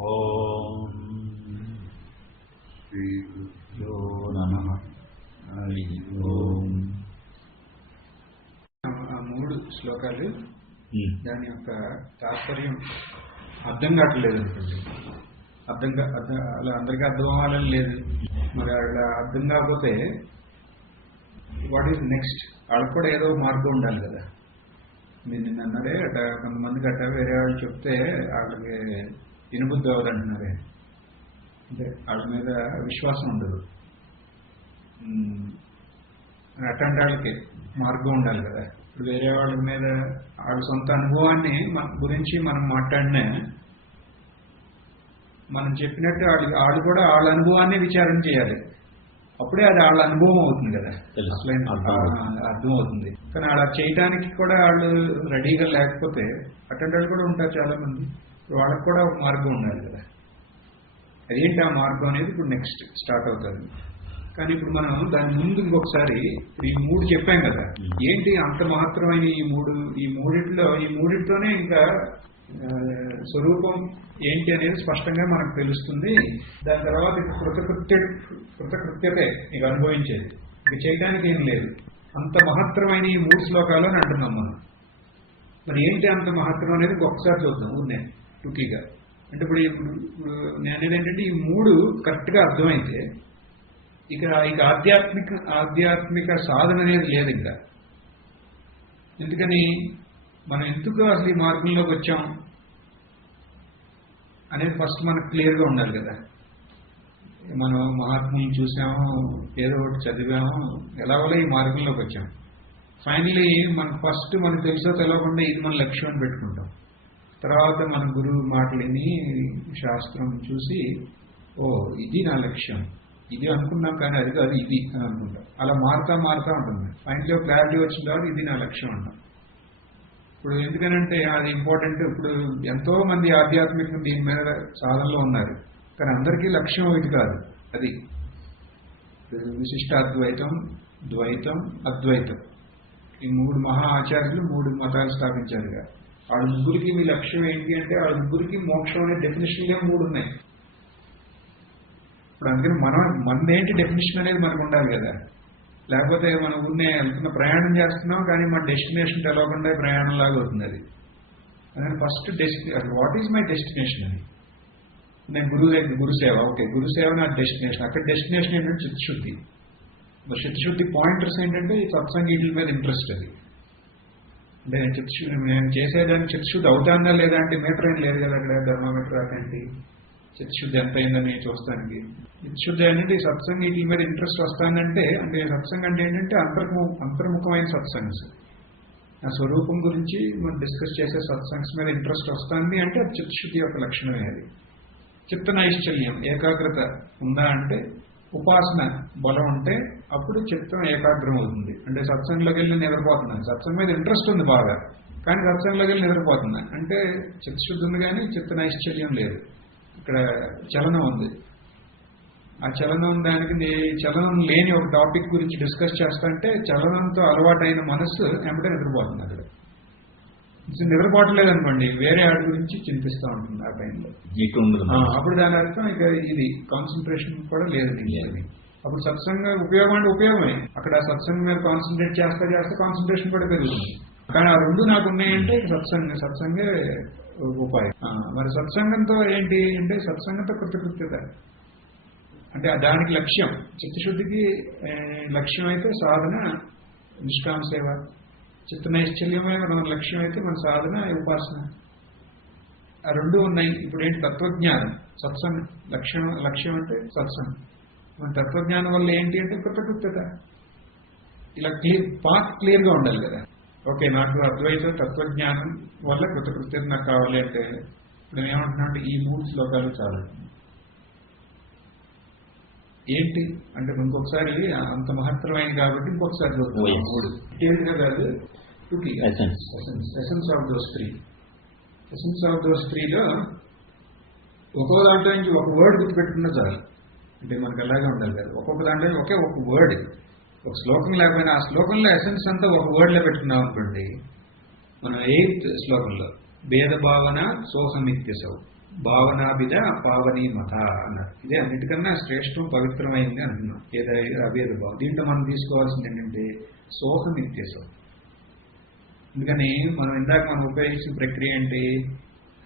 ఓం శ్రీ గురుభ్యో నమః. హరి ఓం. ఆ మూడు శ్లోకాలు దాని యొక్క తాత్పర్యం అర్థం కావట్లేదు అనుకోండి. అలా అందరికీ అర్థం అవ్వాలని లేదు. మరి అలా అర్థం కాకపోతే వాట్ ఈజ్ నెక్స్ట్? వాళ్ళకి కూడా ఏదో మార్గం ఉండాలి కదా. మీరు నిన్న అన్నారే అట్ట కొంతమందికి అట్ట వేరే వాళ్ళు చెప్తే వాళ్ళకి వినబుద్ధి అవ్వదంటున్నారే, అంటే వాళ్ళ మీద విశ్వాసం ఉండదు. అట్లాంటి వాళ్ళకి మార్గం ఉండాలి కదా. ఇప్పుడు వేరే వాళ్ళ మీద వాళ్ళ సొంత అనుభవాన్ని మన గురించి మనం మాట్లాడినా మనం చెప్పినట్టు వాళ్ళు కూడా వాళ్ళ అనుభవాన్ని విచారణ చేయాలి. అప్పుడే అది వాళ్ళ అనుభవం అవుతుంది కదా, అసలైన అర్థం అవుతుంది. కానీ అలా చేయటానికి కూడా వాళ్ళు రెడీగా లేకపోతే అట్లాంటి వాళ్ళు కూడా ఉంటారు చాలా మంది. వాళ్ళకి కూడా ఒక మార్గం ఉండాలి కదా. అదేంటి ఆ మార్గం అనేది ఇప్పుడు నెక్స్ట్ స్టార్ట్ అవుతుంది. కానీ ఇప్పుడు మనం దాని ముందు ఇంకొకసారి ఈ మూడు చెప్పాం కదా. ఏంటి అంత మహత్తరమైన ఈ మూడిటితోనే ఇంకా స్వరూపం ఏంటి అనేది స్పష్టంగా మనకు తెలుస్తుంది. దాని తర్వాత కృతకృత్యతే ఇక అనుభవించేది, ఇక చేయడానికి ఏం లేదు. అంత మహత్తరమైన ఈ మూడు శ్లోకాలు అని అంటున్నాం మనం. మరి ఏంటి అంత మహత్తరం అనేది ఒకసారి చూద్దాం నేను టూకీగా. అంటే ఇప్పుడు నేను ఏంటంటే ఈ మూడు కరెక్ట్గా అర్థమైతే ఇక ఆధ్యాత్మిక సాధన అనేది లేదు ఇంకా. ఎందుకని మనం ఎందుకు అసలు ఈ మార్గంలోకి వచ్చాం అనేది ఫస్ట్ మనకు క్లియర్గా ఉండాలి కదా. మనం మహాత్ములను చూసాము, ఏదో ఒకటి చదివాము, ఎలాగోలా ఈ మార్గంలోకి వచ్చాం. ఫైనలీ మనకు ఫస్ట్ మనకు తెలుసో తెలియకుండా ఇది మన లక్ష్యం అని పెట్టుకుంటాం. తర్వాత మన గురువు మాటలని శాస్త్రం చూసి ఓ ఇది నా లక్ష్యం, ఇది అనుకున్నాం కానీ అది కాదు ఇది అని అనుకుంటాం. అలా మారుతా ఉంటుంది. ఫైనలీ క్లారిటీ వచ్చిన తర్వాత ఇది నా లక్ష్యం అంటాం. ఇప్పుడు ఎందుకనంటే అది ఇంపార్టెంట్. ఇప్పుడు ఎంతో మంది ఆధ్యాత్మిక దీని మీద సాధనలో ఉన్నారు, కానీ అందరికీ లక్ష్యం ఇది కాదు. అది విశిష్టాద్వైతం, ద్వైతం, అద్వైతం, ఈ మూడు మహా ఆచార్యులు మూడు మతాలు స్థాపించారు. వాళ్ళ ముగ్గురికి మీ లక్ష్యం ఏంటి అంటే వాళ్ళ ముగ్గురికి మోక్షం అనే డెఫినేషన్లే మూడు ఉన్నాయి. ఇప్పుడు అందుకని మనదేంటి డెఫినేషన్ అనేది మనకు ఉండాలి కదా. లేకపోతే మనం వెళ్తున్న ప్రయాణం చేస్తున్నాం కానీ మన డెస్టినేషన్ తెలవకుండా ప్రయాణం లాగా అవుతుంది. అది అందుకని first what is my destination అని. నేను గురుసేవ, ఓకే గురుసేవ నా డెస్టినేషన్. అక్కడ డెస్టినేషన్ ఏంటంటే చిత్తశుద్ధి. మరి చిత్తశుద్ధి పాయింటర్స్ ఏంటంటే ఈ సత్సంగీల మీద ఇంట్రెస్ట్. అది అంటే నేను చేసేదాన్ని చిత్తశుద్ధి అవుతానా లేదా అంటే మీటర్ ఏం లేదు కదా అక్కడ. ధర్మమీటర్ అదేంటి చిత్తశుద్ధి ఎంత అయిందని చూస్తానికి. చిత్తశుద్ధి ఏంటంటే ఈ సత్సంగీల మీద ఇంట్రెస్ట్ వస్తానంటే, అంటే సత్సంగం అంటే ఏంటంటే అంతర్ముఖమైన సత్సంగ్స్, ఆ స్వరూపం గురించి మనం డిస్కస్ చేసే సత్సంగ్స్ మీద ఇంట్రెస్ట్ వస్తుంది అంటే అది చిత్తశుద్ధి యొక్క లక్షణమే. అది చిత్త నైశ్చల్యం, ఏకాగ్రత ఉందా అంటే ఉపాసన బలం ఉంటే అప్పుడు చిత్తం ఏకాగ్రం అవుతుంది. అంటే సత్సంగంలోకి వెళ్ళి నిద్రపోతున్నాను, సత్సంగం మీద ఇంట్రెస్ట్ ఉంది బాగా, కానీ సత్సంగంలోకి వెళ్ళి నిద్రపోతున్నాను అంటే చిత్తశుద్ధి ఉంది కానీ చిత్త నైశ్చల్యం లేదు. ఇక్కడ చలనం ఉంది. ఆ చలనం దానికి చలనం లేని ఒక టాపిక్ గురించి డిస్కస్ చేస్తాంటే చలనంతో అలవాటైన మనస్సు వెంబడే నిద్రపోతుంది. అక్కడ నిద్రపోవట్లేదనుకోండి, వేరే ఆడి గురించి చింతిస్తూ ఉంటుంది ఆ టైంలో. అప్పుడు దాని అర్థం ఇక ఇది కాన్సన్ట్రేషన్ కూడా లేదు. అప్పుడు సత్సంగం ఉపయోగమే. అక్కడ సత్సంగం మీద కాన్సన్ట్రేట్ చేస్తే కాన్సన్ట్రేషన్ కూడా పెరుగుతుంది. కానీ ఆ రెండు నాకు ఉన్నాయంటే సత్సంగే ఉపాయం. మరి సత్సంగంతో ఏంటి అంటే సత్సంగంతో కృతకృత్యత, అంటే దానికి లక్ష్యం. చిత్తశుద్ధికి లక్ష్యం అయితే సాధన నిష్కామ సేవ, చిత్త నైశ్చల్యమైన మన లక్ష్యం అయితే మన సాధన ఉపాసన. ఆ రెండు ఉన్నాయి. ఇప్పుడు ఏంటి తత్వజ్ఞానం, సత్సంగం లక్ష్యం అంటే సత్సంగం. మన తత్వజ్ఞానం వల్ల ఏంటి అంటే కృతకృత్యత. ఇలా పాత్ క్లియర్గా ఉండాలి కదా. ఓకే నాకు అద్వైత తత్వజ్ఞానం వల్ల కృతకృత్యత నాకు కావాలి అంటే ఇప్పుడు ఏమంటున్నా అంటే ఈ మూడు శ్లోకాలు చాలు. ఏంటి అంటే ఇంకొకసారి అంత మహత్తరమైనది కాబట్టి ఇంకొకసారి మూడు డీటెయిల్గా కాదు, essence of those three. Essence of those త్రీలో ఒక్కో దాంట్లో నుంచి ఒక వర్డ్ గుర్తుపెట్టుకున్నా చాలు. అంటే మనకు అలాగే ఉండాలి కదా. ఒక్కొక్క దాంట్లో ఒకే ఒక వర్డ్, ఒక శ్లోకం లేకపోయినా ఆ శ్లోకంలో ఎసెన్స్ అంతా ఒక వర్డ్లో పెట్టుకున్నాం అనుకోండి. మనం 8th శ్లోకంలో భేద భావన సోహమిత్యసౌ భావనాభిద పావనీ మత అన్నారు. ఇదే అన్నిటికన్నా శ్రేష్టం పవిత్రమైంది అంటున్నాం. ఏదైతే అభేద భావం. దీంట్లో మనం తీసుకోవాల్సింది ఏంటంటే సోహమిత్యసౌ. అందుకని మనం ఇందాక మనం ఉపయోగించిన ప్రక్రియ ఏంటి?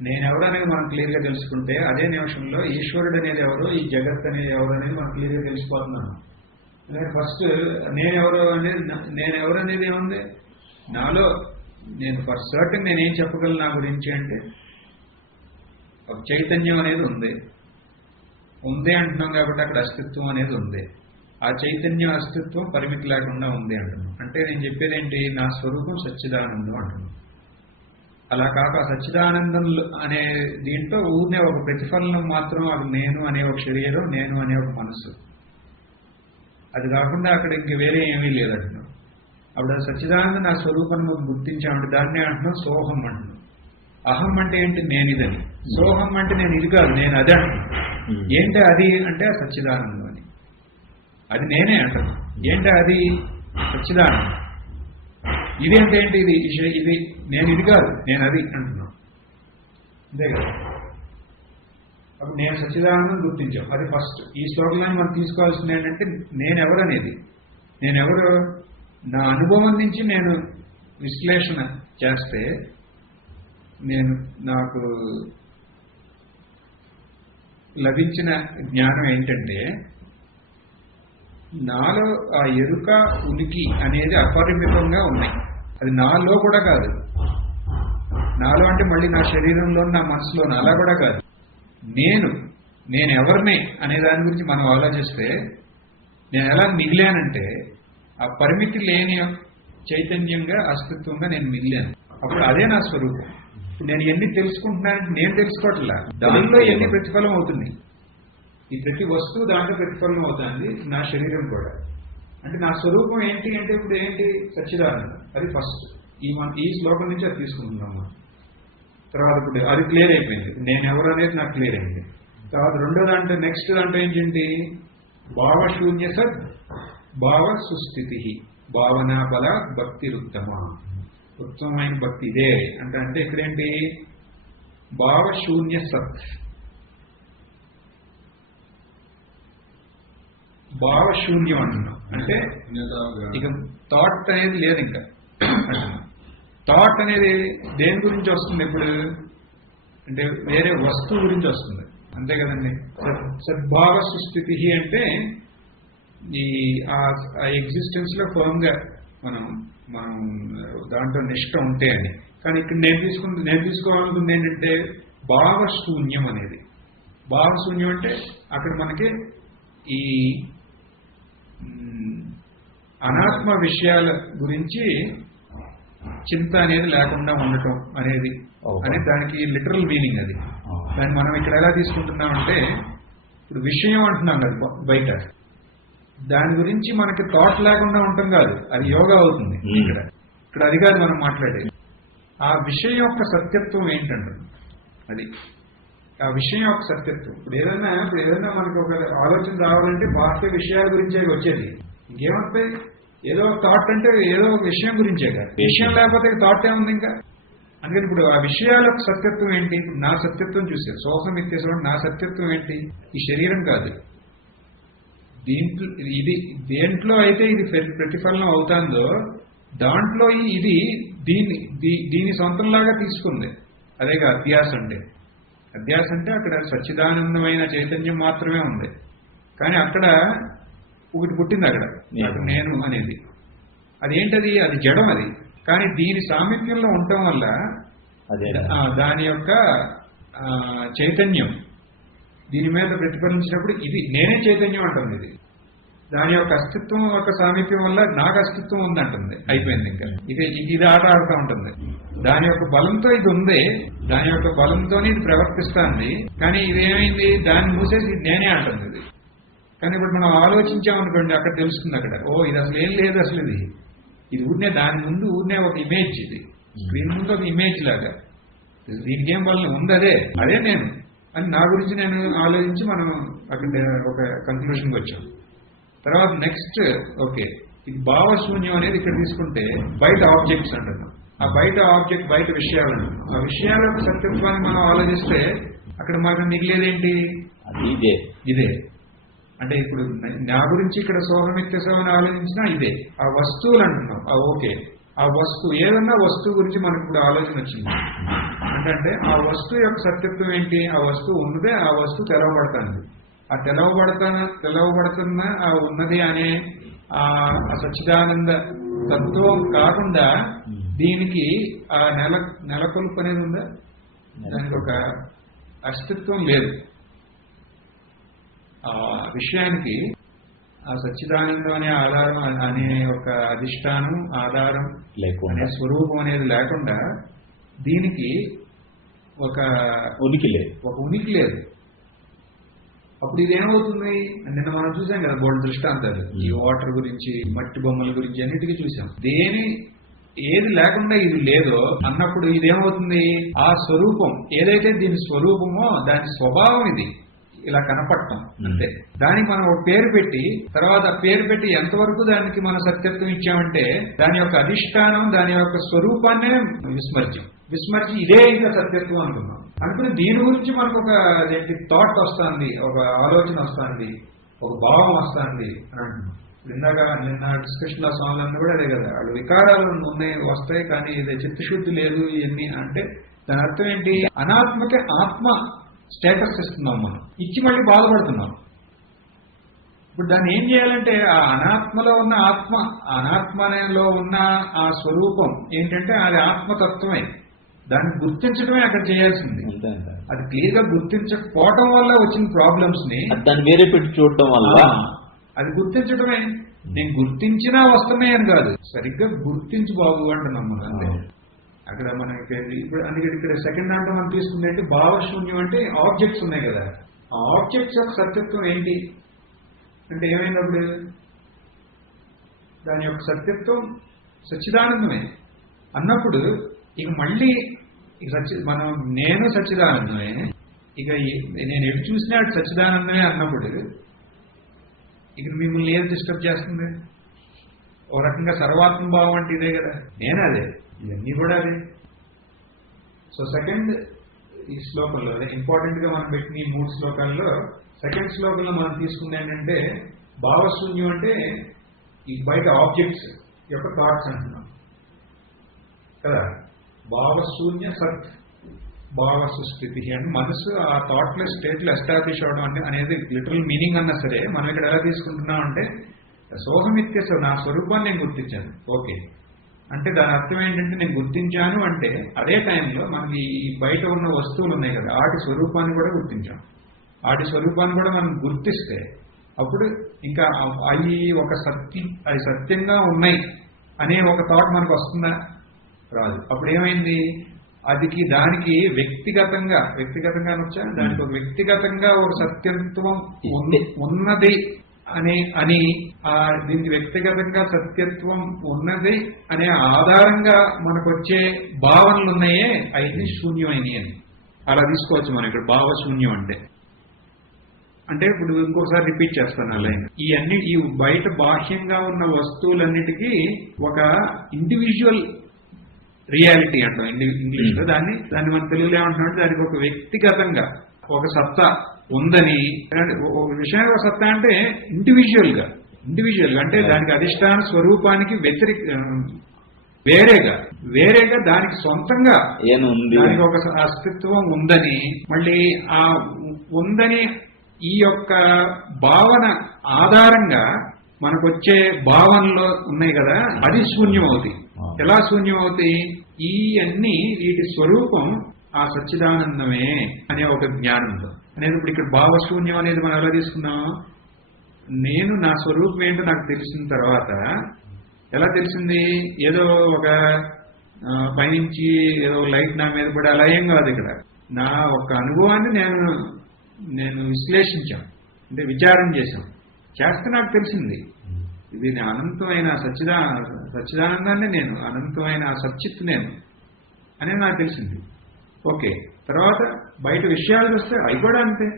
నేనెవరు అనేది మనం క్లియర్గా తెలుసుకుంటే అదే నిమిషంలో ఈశ్వరుడు అనేది ఎవరు, ఈ జగత్ అనేది ఎవరు అనేది మనం క్లియర్గా తెలిసిపోతున్నాను. ఫస్ట్ నేనెవరు అనేది ఏముంది నాలో? నేను ఫర్ సర్టన్ నేనేం చెప్పగలను నా గురించి అంటే ఒక చైతన్యం అనేది ఉంది అంటున్నాం కాబట్టి అక్కడ అస్తిత్వం అనేది ఉంది. ఆ చైతన్యం అస్తిత్వం పరిమితి లేకుండా ఉంది అంటున్నాం. అంటే నేను చెప్పేది ఏంటి? నా స్వరూపం సచ్చిదానందం అంటున్నాను. అలా కాక సచ్చిదానందం అనే దీంట్లో ఊరినే ఒక ప్రతిఫలనం మాత్రం అది నేను అనే ఒక శరీరం, నేను అనే ఒక మనసు, అది కాకుండా అక్కడ ఇంక వేరే ఏమీ లేదంటున్నాం. అప్పుడు సచ్చిదానందం నా స్వరూపాన్ని గుర్తించామంటే దాన్నే అంటున్నాం సోహం అంటున్నాం. అహం అంటే ఏంటి? నేను ఇదని. సోహం అంటే నేను ఇది కాదు, నేను అదే అంటున్నాను. ఏంటి అది అంటే సచ్చిదానందం అని. అది నేనే అంటున్నాను. ఏంటి అది? సచ్చిదానందం. ఇది అంటే ఏంటి? ఇది నేను ఇది కాదు, నేను అది అంటున్నాను. అంతే కదా. అప్పుడు నేను సచ్చిదానందం గుర్తించాం. అది ఫస్ట్. ఈ శ్లోకంలో మనం తీసుకోవాల్సింది ఏంటంటే నేనెవరు అనేది. నేనెవరు నా అనుభవం నుంచి నేను విశ్లేషణ చేస్తే నాకు లభించిన జ్ఞానం ఏంటంటే నాలో ఆ ఎరుక ఉనికి అనేది అపరిమితంగా ఉన్నాయి. అది నాలో కూడా కాదు. నాలో అంటే మళ్ళీ నా శరీరంలో నా మనసులో అలా కూడా కాదు. నేను ఎవరిని అనే దాని గురించి మనం ఆలోచిస్తే నేను ఎలా మిగిలానంటే ఆ పరిమితి లేని చైతన్యంగా అస్తిత్వంగా నేను మిగిలాను. అప్పుడు అదే నా స్వరూపం. ఇప్పుడు నేను ఎన్ని తెలుసుకుంటున్నానంటే నేను తెలుసుకోవట్లా, దానిలో ఎన్ని ప్రతిఫలం అవుతుంది. ఈ ప్రతి వస్తువు దాంట్లో ప్రతిఫలం అవుతుంది, నా శరీరం కూడా. అంటే నా స్వరూపం ఏంటి అంటే ఇప్పుడు ఏంటి? సచ్చిదానందం. అది ఫస్ట్. ఈ శ్లోకం నుంచి అది తీసుకుంటున్నాం. తర్వాత ఇప్పుడు అది క్లియర్ అయిపోయింది. నేను ఎవరు అనేది నాకు క్లియర్ అయింది. తర్వాత రెండో దాంట్లో నెక్స్ట్ దాంట్లో ఏంటంటే భావశూన్య సత్ భావ సుస్థితి భావనా బల భక్తిరుత్తమ. ఉత్తమమైన భక్తి ఇదే అంటే ఇక్కడేంటి? భావశూన్య సత్. భావశూన్యం అంటున్నాం. అంటే ఇక థాట్ అనేది లేదు. ఇంకా థాట్ అనేది దేని గురించి వస్తుంది? ఇప్పుడు అంటే వేరే వస్తువు గురించి వస్తుంది. అంతే కదండి. సద్భావ సుస్థితి అంటే ఈ ఎగ్జిస్టెన్స్ లో ఫర్మ్ గా మనం దాంట్లో నిష్ట ఉంటే అని. కానీ ఇక్కడ నేను తీసుకోవాలనుకుంది ఏంటంటే భావశూన్యం అనేది. భావశూన్యం అంటే అక్కడ మనకి ఈ అనాత్మ విషయాల గురించి చింత అనేది లేకుండా ఉండటం అనేది దానికి లిటరల్ మీనింగ్. అది దాన్ని మనం ఇక్కడ ఎలా తీసుకుంటున్నామంటే ఇప్పుడు విషయం అంటున్నాం కదా బయట, దాని గురించి మనకి థాట్ లేకుండా ఉండటం కాదు, అది యోగా అవుతుంది. ఇక్కడ అది కాదు మనం మాట్లాడేది. ఆ విషయం యొక్క సత్యత్వం ఏంటంటే అది ఆ విషయం యొక్క సత్యత్వం. ఇప్పుడు ఏదైనా మనకు ఒక ఆలోచన రావాలంటే బాహ్య విషయాల గురించే వచ్చేది. ఇంకేమవుతాయి? ఏదో థాట్ అంటే ఏదో విషయం గురించే కాదు. విషయం లేకపోతే థాట్ ఏముంది ఇంకా? అందుకని ఇప్పుడు ఆ విషయాల యొక్క సత్యత్వం ఏంటి? ఇప్పుడు నా సత్యత్వం చూసారు. సోహం ఇచ్చేసాడు. నా సత్యత్వం ఏంటి? ఈ శరీరం కాదు. దేంట్లో అయితే ఇది ప్రతిఫలనం అవుతుందో దాంట్లో ఇది దీని సొంతంలాగా తీసుకుంది. అదేగా అధ్యాస అంటే. అధ్యాస అంటే అక్కడ సచ్చిదానందమైన చైతన్యం మాత్రమే ఉంది. కానీ అక్కడ ఒకటి పుట్టింది. అక్కడ నేను అనేది అదేంటది? అది జడం. అది కానీ దీని సామీప్యంలో ఉండటం వల్ల దాని యొక్క చైతన్యం దీని మీద ప్రతిఫలించినప్పుడు ఇది నేనే చైతన్యం అంటుంది. ఇది దాని యొక్క అస్తిత్వం యొక్క సామీప్యం వల్ల నాకు అస్తిత్వం ఉందంటుంది. అయిపోయింది. ఇంకా ఇది ఆట ఆడుతూ ఉంటుంది. దాని యొక్క బలంతో ఇది ఉంది. దాని యొక్క బలంతోనే ఇది ప్రవర్తిస్తుంది. కానీ ఇదేమైంది? దాన్ని మూసేసి ఇది నేనే అంటుంది. ఇది కానీ ఇప్పుడు మనం ఆలోచించామనుకోండి, అక్కడ తెలుస్తుంది. అక్కడ ఇది అసలు ఏం లేదు. అసలు ఇది ఊరినే దాని ముందు ఊరినే ఒక ఇమేజ్. ఇది స్క్రీన్ ముందు ఒక ఇమేజ్ లాగా. దీనికి ఏం బలం ఉంది? అదే నేను అని నా గురించి నేను ఆలోచించి మనం అక్కడ ఒక కన్క్లూషన్కి వచ్చాం. తర్వాత నెక్స్ట్ ఇది భావశూన్యం అనేది ఇక్కడ తీసుకుంటే బయట ఆబ్జెక్ట్స్ అంటున్నాం. ఆ బయట ఆబ్జెక్ట్, బయట విషయాలను, ఆ విషయాల యొక్క సత్యత్వాన్ని మనం ఆలోచిస్తే అక్కడ మనకు మిగిలేదేంటి? ఇదే. అంటే ఇప్పుడు నా గురించి ఇక్కడ సోహమిత్యసోహని ఆలోచించినా ఇదే. ఆ వస్తువులు అంటున్నాం, ఓకే, ఆ వస్తువు ఏదన్నా వస్తువు గురించి మనకు ఇప్పుడు ఆలోచన వచ్చింది అంటే ఆ వస్తువు యొక్క సత్యత్వం ఏంటి? ఆ వస్తువు ఉన్నదే, ఆ వస్తువు తెలవబడుతుంది. ఆ తెలవబడుతున్న ఆ ఉన్నది అనే ఆ సచ్చిదానంద తత్వం కాకుండా దీనికి ఆ నెలకొల్పు అనేది ఉందా? దానికి ఒక అస్తిత్వం లేదు. ఆ విషయానికి ఆ సచ్చిదానందం అనే ఆధారం అనే ఒక అధిష్టానం, ఆధారం అనే స్వరూపం అనేది లేకుండా దీనికి ఒక ఉనికి లేదు. అప్పుడు ఇదేమవుతుంది? నిన్న మనం చూసాం కదా బోల్డ్ దృష్టాంతాలు, ఈ వాటర్ గురించి, మట్టి బొమ్మల గురించి అన్నిటికీ చూసాం. ఏది లేకుండా ఇది లేదో అన్నప్పుడు ఇదేమవుతుంది? ఆ స్వరూపం ఏదైతే దీని స్వరూపమో దాని స్వభావం ఇది ఇలా కనపడటం అంతే. దానికి మనం ఒక పేరు పెట్టి, తర్వాత ఆ పేరు పెట్టి ఎంతవరకు దానికి మనం సత్యత్వం ఇచ్చామంటే దాని యొక్క అధిష్టానం, దాని యొక్క స్వరూపాన్నే విస్మరించి ఇదే ఇంకా సత్యత్వం అనుకున్నాం. అనుకుని దీని గురించి మనకు ఒక థాట్ వస్తుంది, ఒక ఆలోచన వస్తుంది, ఒక భావం వస్తుంది అని అంటున్నాం. ఇందాక నిన్న డిస్కషన్ లో స్వాములన్నీ కూడా అదే కదా, వాళ్ళు వికారాలు వస్తాయి కానీ ఇది చిత్తశుద్ధి లేదు ఇవన్నీ అంటే దాని అర్థం ఏంటి? అనాత్మకే ఆత్మ స్టేటస్ ఇస్తున్నాం మనం, ఇచ్చి మళ్ళీ బాధపడుతున్నాం. ఇప్పుడు దాన్ని ఏం చేయాలంటే ఆ అనాత్మలో ఉన్న అనాత్మలో ఉన్న ఆ స్వరూపం ఏంటంటే అది ఆత్మతత్వమే. దాన్ని గుర్తించడమే అక్కడ చేయాల్సింది. అది క్లియర్ గా గుర్తించకపోవటం వల్ల వచ్చిన ప్రాబ్లమ్స్ ని దాన్ని వేరే పెట్టి చూడటం వల్ల అది గుర్తించడమే. నేను గుర్తించినా వస్తమే అని కాదు, సరిగ్గా గుర్తించు బాబు అంటున్నాం మనం అంతే. అక్కడ మనకి ఇప్పుడు అందుకే ఇక్కడ సెకండ్ దాంట్లో మనం తీసుకుంది ఏంటి? భావశూన్యం అంటే ఆబ్జెక్ట్స్ ఉన్నాయి కదా, ఆ ఆబ్జెక్ట్స్ యొక్క సత్యత్వం ఏంటి అంటే ఏమైనప్పుడు దాని యొక్క సత్యత్వం సచ్చిదానందమే అన్నప్పుడు ఇక మళ్ళీ మనం నేను సచ్చిదానందమే, ఇక నేను ఎటు చూసినా అటు సచ్చిదానందమే అన్నప్పుడు ఇక మిమ్మల్ని ఏది డిస్టర్బ్ చేస్తుంది? ఓ రకంగా సర్వాత్మ భావం అంటే ఇదే కదా, నేను అదే, ఇవన్నీ కూడా అదే. సో సెకండ్ ఈ శ్లోకంలో అదే ఇంపార్టెంట్ గా మనం పెట్టిన ఈ 3 శ్లోకాల్లో సెకండ్ శ్లోకంలో మనం తీసుకుంది ఏంటంటే భావశూన్యం అంటే ఈ బయట ఆబ్జెక్ట్స్ యొక్క థాట్స్ అంటున్నాం కదా. భావశూన్య సత్ భావస్థితి అంటే మనసు ఆ థాట్లెస్ స్టేట్ లో ఎస్టాబ్లిష్ అవడం అనేది లిటరల్ మీనింగ్ అన్నా సరే మనం ఇక్కడ ఎలా తీసుకుంటున్నాం అంటే సోహమిత్యసో నా స్వరూపాన్ని నేను గుర్తించాను. ఓకే అంటే దాని అర్థం ఏంటంటే నేను గుర్తించాను అంటే అదే టైంలో మనకి ఈ బయట ఉన్న వస్తువులు ఉన్నాయి కదా వాటి స్వరూపాన్ని కూడా గుర్తించాం. వాటి స్వరూపాన్ని కూడా మనం గుర్తిస్తే అప్పుడు ఇంకా అవి ఒక అవి సత్యంగా ఉన్నాయి అనే ఒక థాట్ మనకు వస్తుందా? రాదు. అప్పుడు ఏమైంది? దానికి వ్యక్తిగతంగా వచ్చా దానికి ఒక వ్యక్తిగతంగా ఒక సత్యత్వం ఉన్నది అని దీనికి వ్యక్తిగతంగా సత్యత్వం ఉన్నది అనే ఆధారంగా మనకు వచ్చే భావనలు ఉన్నాయే అయితే శూన్యమైనవి అని అలా తీసుకోవచ్చు మనం ఇక్కడ భావశూన్యం అంటే ఇప్పుడు ఇంకోసారి రిపీట్ చేస్తాను అలా. ఈ బయట బాహ్యంగా ఉన్న వస్తువులన్నిటికీ ఒక ఇండివిజువల్ రియాలిటీ అంటాం ఇంగ్లీష్ లో. దాన్ని మన తెలుగులో ఏమంటున్నాడు? దానికి ఒక వ్యక్తిగతంగా ఒక సత్తా ఉందని. ఒక విషయానికి ఒక సత్తా అంటే ఇండివిజువల్ గా అంటే దానికి అధిష్టాన స్వరూపానికి వేరేగా దానికి సొంతంగా దానికి ఒక అస్తిత్వం ఉందని, మళ్ళీ ఆ ఉందని ఈ యొక్క భావన ఆధారంగా మనకొచ్చే భావనలో ఉన్నాయి కదా అది శూన్యం అవుతాయి. ఎలా శూన్యం అవుతాయి? ఈ అన్ని వీటి స్వరూపం ఆ సచ్చిదానందమే అనే ఒక జ్ఞానంతో అనేది. ఇప్పుడు ఇక్కడ భావశూన్యం అనేది మనం ఎలా తీసుకున్నాం? నేను నా స్వరూపం ఏంటో నాకు తెలిసిన తర్వాత ఎలా తెలిసింది? ఏదో ఒక పైనుంచి ఏదో లైట్ నా మీద పడి అలా ఏం కాదు. ఇక్కడ నా ఒక అనుభవాన్ని నేను విశ్లేషించాం అంటే విచారం చేస్తే నాకు తెలిసింది ఇది అనంతమైన సచ్చిదానందాన్ని నేను అనంతమైన సచ్చిత్ నేను అనేది నాకు తెలిసింది. ఓకే, తర్వాత బయట విషయాలు చూస్తే అవి కూడా అంతే.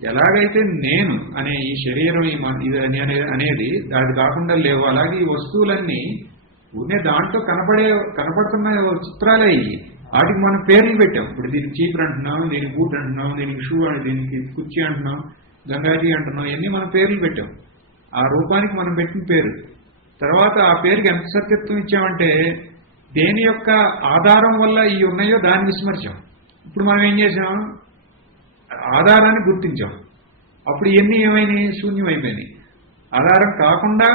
ఎలాగైతే నేను అనే ఈ శరీరం ఇది అనేది అది కాకుండా లేవు, అలాగే ఈ వస్తువులన్నీ ఊనే దాంట్లో కనపడుతున్న చిత్రాలే ఇవి. వాటికి మనం పేర్లు పెట్టాం. ఇప్పుడు దీనికి చీపురు అంటున్నాం, దీనికి బూట్ అంటున్నాం, దీనికి షూ అని, దీనికి కుర్చీ అంటున్నాం, గంగాజీ అంటున్నాం, ఇవన్నీ మనం పేర్లు పెట్టాం. ఆ రూపానికి మనం పెట్టిన పేరు. తర్వాత ఆ పేరుకి ఎంత సత్యత్వం ఇచ్చామంటే దేని యొక్క ఆధారం వల్ల ఇవి ఉన్నాయో దాన్ని విస్మరించాం. ఇప్పుడు మనం ఏం చేసాం, ఆధారాన్ని గుర్తించాం. అప్పుడు ఇవన్నీ ఏమైనాయి, శూన్యమైపోయినాయి. ఆధారం కాకుండా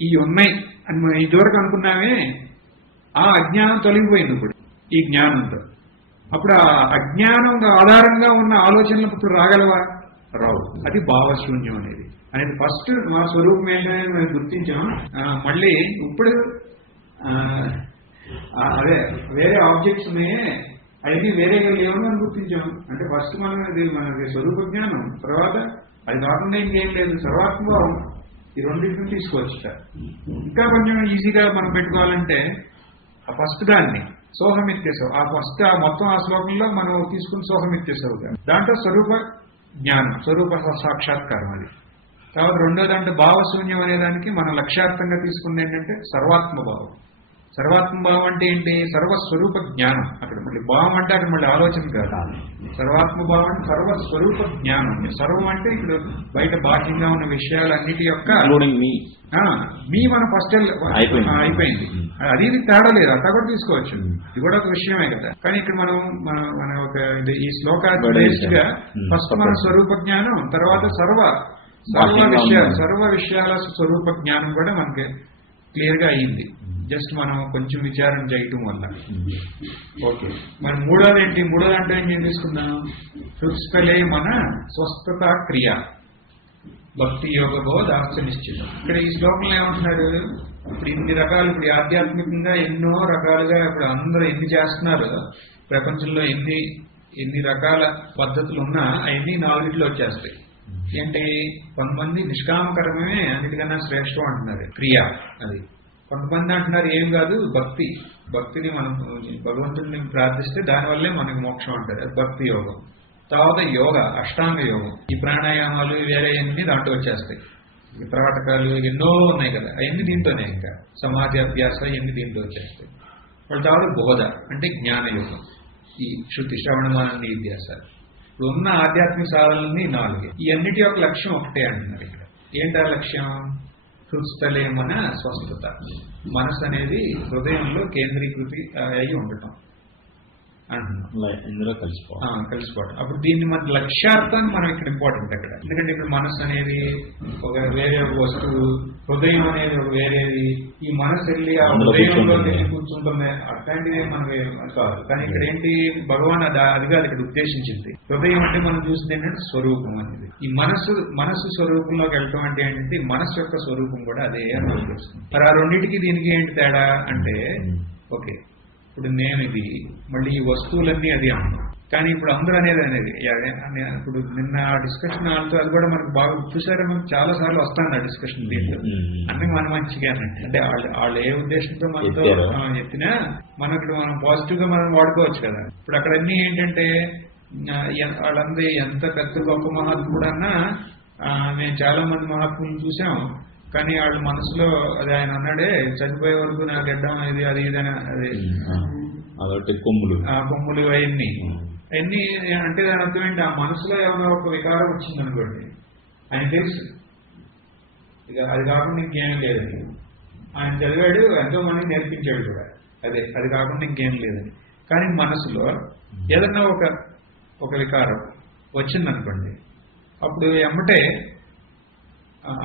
ఇవి ఉన్నాయి అని మనం ఇదివరకు అనుకున్నామే, ఆ అజ్ఞానం తొలగిపోయింది ఇప్పుడు ఈ జ్ఞానంతో. అప్పుడు ఆ అజ్ఞానం ఆధారంగా ఉన్న ఆలోచనలకు ఇప్పుడు రాగలవా? రావు. అది భావశూన్యం అనేది ఫస్ట్ మా స్వరూపం ఏంటనేది మేము గుర్తించాం. మళ్ళీ ఇప్పుడు అదే వేరే ఆబ్జెక్ట్స్ ఉన్నాయే, అవన్నీ వేరేగా లేవని గుర్తించాం. అంటే ఫస్ట్ మనం ఇది మనకి స్వరూప జ్ఞానం, తర్వాత అది కాకుండా ఇంకేం లేదు, సర్వాత్మభావం. ఈ రెండింటిని తీసుకోవచ్చు. ఇంకా కొంచెం ఈజీగా మనం పెట్టుకోవాలంటే ఆ ఫస్ట్ దాన్ని సోహమిత్యసవు, ఆ ఫస్ట్ ఆ మొత్తం ఆ శ్లోకంలో మనం తీసుకుని సోహమిత్యసవు, దాంట్లో స్వరూప జ్ఞానం, స్వరూప సాక్షాత్కారం అది. తర్వాత రెండోది అంటే భావశూన్యం అనేదానికి మనం లక్ష్యార్థంగా తీసుకుంది ఏంటంటే సర్వాత్మభావం. సర్వాత్మభావం అంటే ఏంటి? సర్వస్వరూప జ్ఞానం. అక్కడ మళ్ళీ భావం అంటే అక్కడ మళ్ళీ ఆలోచన కాదు. సర్వాత్మభావం అంటే సర్వస్వరూప జ్ఞానం. సర్వం అంటే ఇప్పుడు బయట బాహ్యంగా ఉన్న విషయాలన్నిటి యొక్క మీ మనం ఫస్ట్ అయిపోయింది. అది ఇది తేడా లేదు, అట్లా కూడా తీసుకోవచ్చు. ఇది కూడా ఒక విషయమే కదా. కానీ ఇక్కడ మన ఒక ఈ శ్లోకాన్ని బేస్డ్ గా ఫస్ట్ మన స్వరూప జ్ఞానం, తర్వాత సర్వ విషయాల స్వరూప జ్ఞానం కూడా మనకి క్లియర్ గా అయ్యింది. జస్ట్ మనం కొంచెం విచారం చేయటం వల్ల. ఓకే, మరి మూడోది ఏంటి? మూడోది అంటే ఏం తీసుకుందాం? హృత్స్థలే మన స్వస్థత క్రియ భక్తి యోగభో దాస్య నిశ్చితం. ఇక్కడ ఈ శ్లోకంలో ఏమంటున్నారు? ఇప్పుడు ఇన్ని రకాలు, ఇప్పుడు ఆధ్యాత్మికంగా ఎన్నో రకాలుగా ఇప్పుడు అందరూ ఎన్ని చేస్తున్నారు, ప్రపంచంలో ఎన్ని రకాల పద్ధతులు ఉన్నా అవన్నీ నాలుగిట్లో వచ్చేస్తాయి. ఏంటి? కొంతమంది నిష్కామకరమే అన్నిటికన్నా శ్రేష్టం అంటున్నారు, క్రియ అది. కొంతమంది అంటున్నారు ఏం కాదు, భక్తిని మనం భగవంతుడిని ప్రార్థిస్తే దానివల్లే మనకి మోక్షం అంటారు, అది భక్తి యోగం. తర్వాత యోగ, అష్టాంగ యోగం, ఈ ప్రాణాయామాలు వేరే అన్ని దాంట్లో వచ్చేస్తాయి. త్రాటకాలు ఎన్నో ఉన్నాయి కదా, అవన్నీ దీంట్లోనే. ఇంకా సమాజ అభ్యాస ఇవన్నీ దీంట్లో వచ్చేస్తాయి. వాళ్ళ తర్వాత బోధ అంటే జ్ఞాన యోగం, ఈ శృతి శ్రవణమాన నిధ్యాసాలు. ఇప్పుడు ఉన్న ఆధ్యాత్మిక సాధనలన్నీ 4. ఈ అన్నిటి యొక్క లక్ష్యం ఒకటే అంటున్నారు ఇక్కడ. ఏంటా లక్ష్యం? హృత్స్థలే మన స్వస్థత. మనసు అనేది హృదయంలో కేంద్రీకృతి అయి ఉండటం అంటున్నాం, ఇందులో కలిసిపోవడం. అప్పుడు దీన్ని మన లక్ష్యార్థాన్ని మనం ఇక్కడ ఇంపార్టెంట్ అక్కడ. ఎందుకంటే ఇప్పుడు మనసు అనేది ఒక వేరే వస్తువు, హృదయం అనేది ఒక వేరేది. ఈ మనసు వెళ్ళి ఆ హృదయంలో కూర్చుంటుంది, అట్లాంటిది మనకి కాదు. కానీ ఇక్కడ ఏంటి, భగవాన్ అది కాదు ఇక్కడ ఉద్దేశించింది. హృదయం అంటే మనం చూసింది ఏంటంటే స్వరూపం అనేది. ఈ మనసు స్వరూపంలోకి వెళ్ళటం అంటే ఏంటి, మనసు యొక్క స్వరూపం కూడా అదే అని తెలుస్తుంది. మరి ఆ రెండింటికి దీనికి ఏంటి తేడా అంటే, ఓకే ఇప్పుడు నేను ఇది, మళ్ళీ ఈ వస్తువులన్నీ అది అన్నాం. కానీ ఇప్పుడు అందరూ అనేది ఇప్పుడు నిన్న ఆ డిస్కషన్ వాళ్ళతో అది కూడా మనకు బాగా చూసారా, మనకు చాలా సార్లు వస్తాను ఆ డిస్కషన్. దీంట్లో అన్ని మన మంచిగా అంటే వాళ్ళు ఏ ఉద్దేశంతో మనతో ఎత్తినా మనం పాజిటివ్ గా మనం వాడుకోవచ్చు కదా. ఇప్పుడు అక్కడ అన్ని ఏంటంటే వాళ్ళందరూ ఎంత పెద్ద గొప్ప మహాత్ముడు అన్నా, మేము చాలా మంది మహాత్ములను చూసాం, కానీ వాళ్ళ మనసులో అది ఆయన అన్నాడే, చనిపోయే వరకు నాకు గడ్డం ఇది అది ఇదని, అదే కొమ్ములు అవన్నీ అంటే దాని అర్థం ఏంటి, ఆ మనసులో ఏమైనా ఒక వికారం వచ్చిందనుకోండి, ఆయన తెలుసు ఇక అది కాకుండా ఇంకేం లేదని. ఆయన చదివాడు, ఎంతో మందికి నేర్పించాడు కూడా, అది కాకుండా ఇంకేం లేదని. కానీ మనసులో ఏదన్నా ఒక వికారం వచ్చిందనుకోండి, అప్పుడు ఎమ్మటే